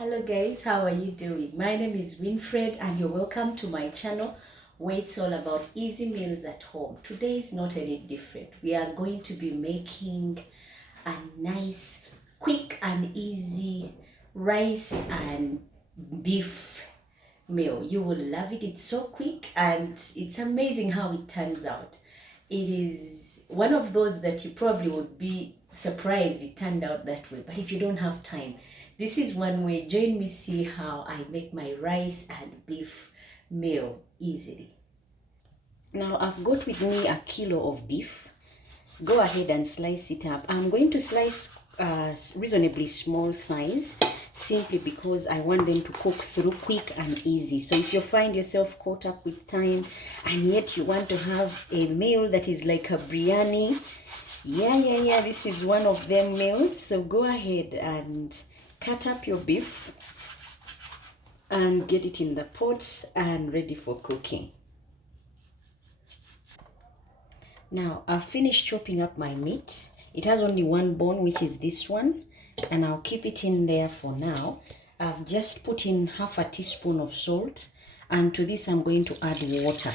Hello guys, how are you doing? My name is Winfred and you're welcome to my channel where it's all about easy meals at home. Today is not any different. We are going to be making a nice, quick and easy rice and beef meal. You will love it. It's so quick and it's amazing how it turns out. It is one of those that you probably would be surprised it turned out that way. But if you don't have time, this is one way. Join me see how I make my rice and beef meal easily. Now I've got with me a kilo of beef. Go ahead and slice it up. I'm going to slice reasonably small size simply because I want them to cook through quick and easy. So if you find yourself caught up with time and yet you want to have a meal that is like a biryani, this is one of them meals. So go ahead and cut up your beef and get it in the pot and ready for cooking. Now I've finished chopping up my meat. It has only one bone, which is this one, and I'll keep it in there for now. I've just put in half a teaspoon of salt, and to this I'm going to add water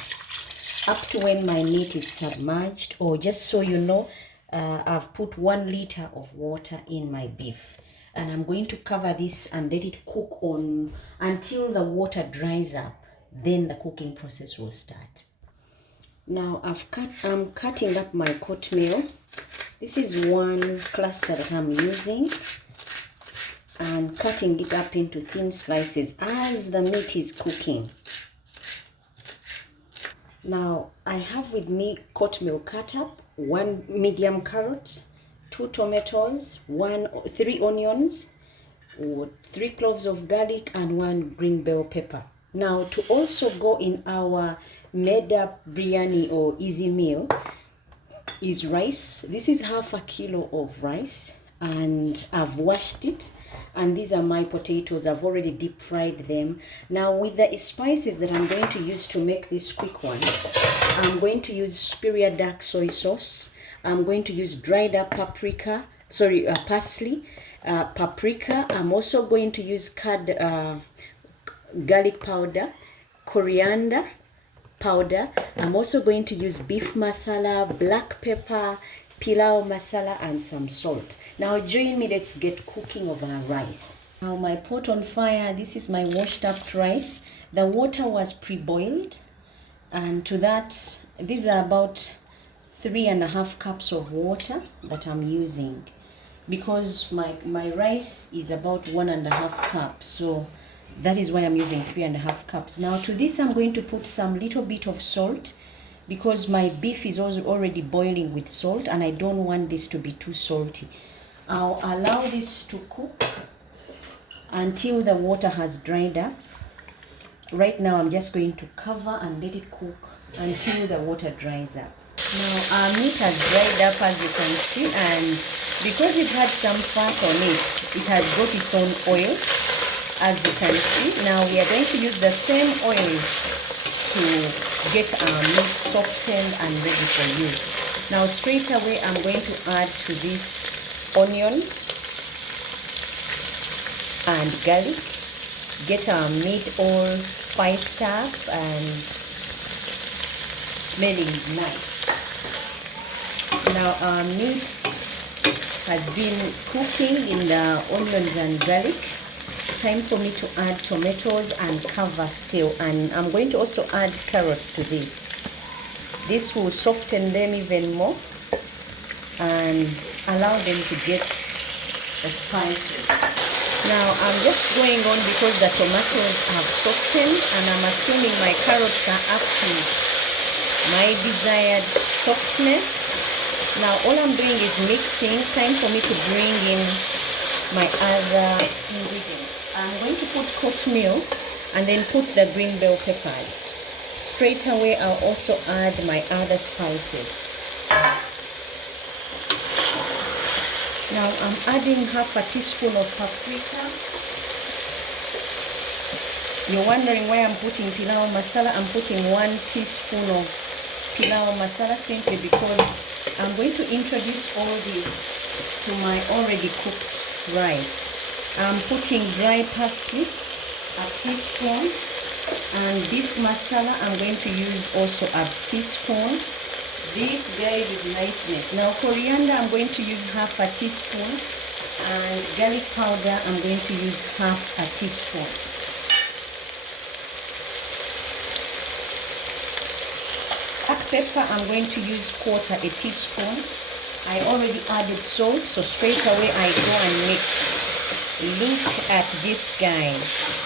up to when my meat is submerged, or just so you know, I've put 1 liter of water in my beef, and I'm going to cover this and let it cook on until the water dries up. Then the cooking process will start. Now I'm cutting up my coatmeal. This is 1 cluster that I'm using, and cutting it up into thin slices as the meat is cooking. Now I have with me coatmeal cut up, 1 medium carrot, 2 tomatoes, 3 onions, 3 cloves of garlic, and 1 green bell pepper. Now to also go in our made up biryani or easy meal is rice. This is half a kilo of rice and I've washed it, and these are my potatoes. I've already deep fried them. Now with the spices that I'm going to use to make this quick one, I'm going to use superior dark soy sauce. I'm going to use dried up parsley, paprika. I'm also going to use garlic powder, coriander powder. I'm also going to use beef masala, black pepper, pilawo masala, and some salt. Now join me, let's get cooking of our rice. Now my pot on fire. This is my washed up rice. The water was pre-boiled, and to that, these are about 3.5 cups of water that I'm using, because my rice is about 1.5 cups, so that is why I'm using 3.5 cups. Now to this I'm going to put some little bit of salt, because my beef is also already boiling with salt and I don't want this to be too salty. I'll allow this to cook until the water has dried up. Right now I'm just going to cover and let it cook until the water dries up. Now our meat has dried up, as you can see, and because it had some fat on it, it has got its own oil, as you can see. Now we are going to use the same oil to get our meat softened and ready for use. Now straight away I'm going to add to this onions and garlic. Get our meat all spiced up and smelling nice. Now our meat has been cooking in the onions and garlic. Time for me to add tomatoes and cover still, and I'm going to also add carrots to this. This will soften them even more and allow them to get the spices. Now I'm just going on because the tomatoes have softened, and I'm assuming my carrots are up to my desired softness. Now all I'm doing is mixing. Time for me to bring in my other ingredients. I'm going to put coatmeal and then put the green bell peppers. Straight away I'll also add my other spices. Now I'm adding half a teaspoon of paprika. You're wondering why I'm putting pilawo masala. I'm putting 1 teaspoon of pilawo masala simply because I'm going to introduce all this to my already cooked rice. I'm putting dry parsley, a teaspoon, and beef masala. I'm going to use also a teaspoon. This, guys, is niceness. Now coriander, I'm going to use half a teaspoon, and garlic powder, I'm going to use half a teaspoon. Black pepper, I'm going to use quarter a teaspoon. I already added salt, so straight away I go and mix. Look at this, guys.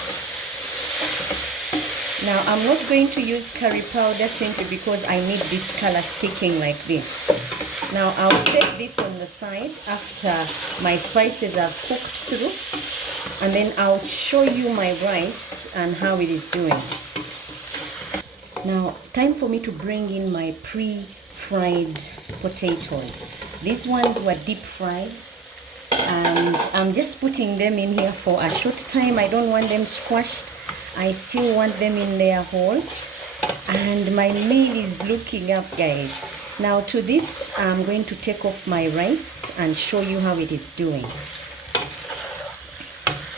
Now I'm not going to use curry powder simply because I need this color sticking like this. Now I'll set this on the side after my spices are cooked through, and then I'll show you my rice and how it is doing. Now time for me to bring in my pre-fried potatoes. These ones were deep fried, and I'm just putting them in here for a short time. I don't want them squashed. I still want them in their whole. And my meal is looking up, guys. Now to this, I'm going to take off my rice and show you how it is doing.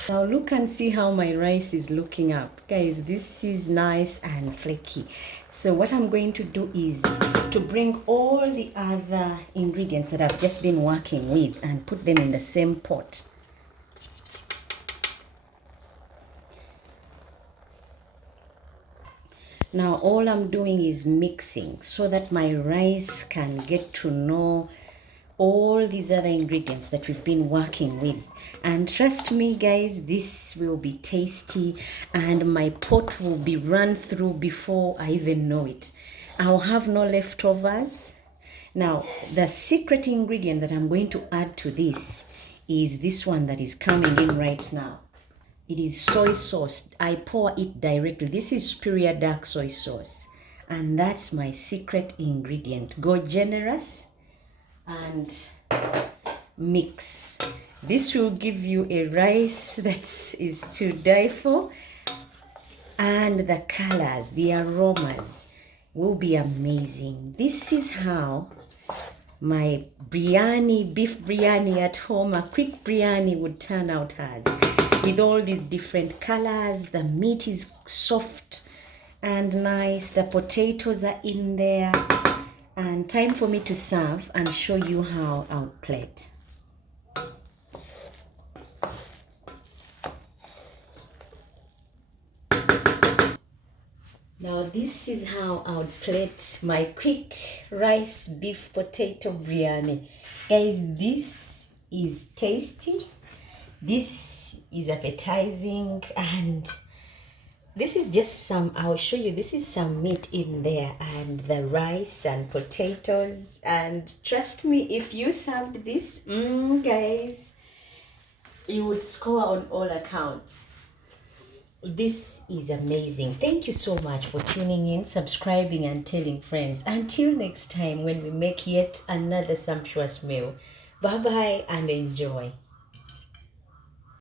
Now look and see how my rice is looking up. Guys, this is nice and flaky. So what I'm going to do is to bring all the other ingredients that I've just been working with and put them in the same pot. Now all I'm doing is mixing so that my rice can get to know all these other ingredients that we've been working with. And trust me, guys, this will be tasty and my pot will be run through before I even know it. I'll have no leftovers. Now the secret ingredient that I'm going to add to this is this one that is coming in right now. It is soy sauce. I pour it directly. This is Superior dark soy sauce, and that's my secret ingredient. Go generous and mix. This will give you a rice that is to die for, and the colors, the aromas will be amazing. This is how my biryani, beef biryani at home, a quick biryani would turn out as. With all these different colors, the meat is soft and nice, the potatoes are in there, and time for me to serve and show you how I'll plate. Now this is how I would plate my quick rice beef potato biryani. Guys, this is tasty. This is appetizing, and this is just some, I'll show you, this is some meat in there and the rice and potatoes, and trust me, if you served this, guys, you would score on all accounts. This is amazing. Thank you so much for tuning in, subscribing, and telling friends. Until next time when we make yet another sumptuous meal. Bye bye and enjoy.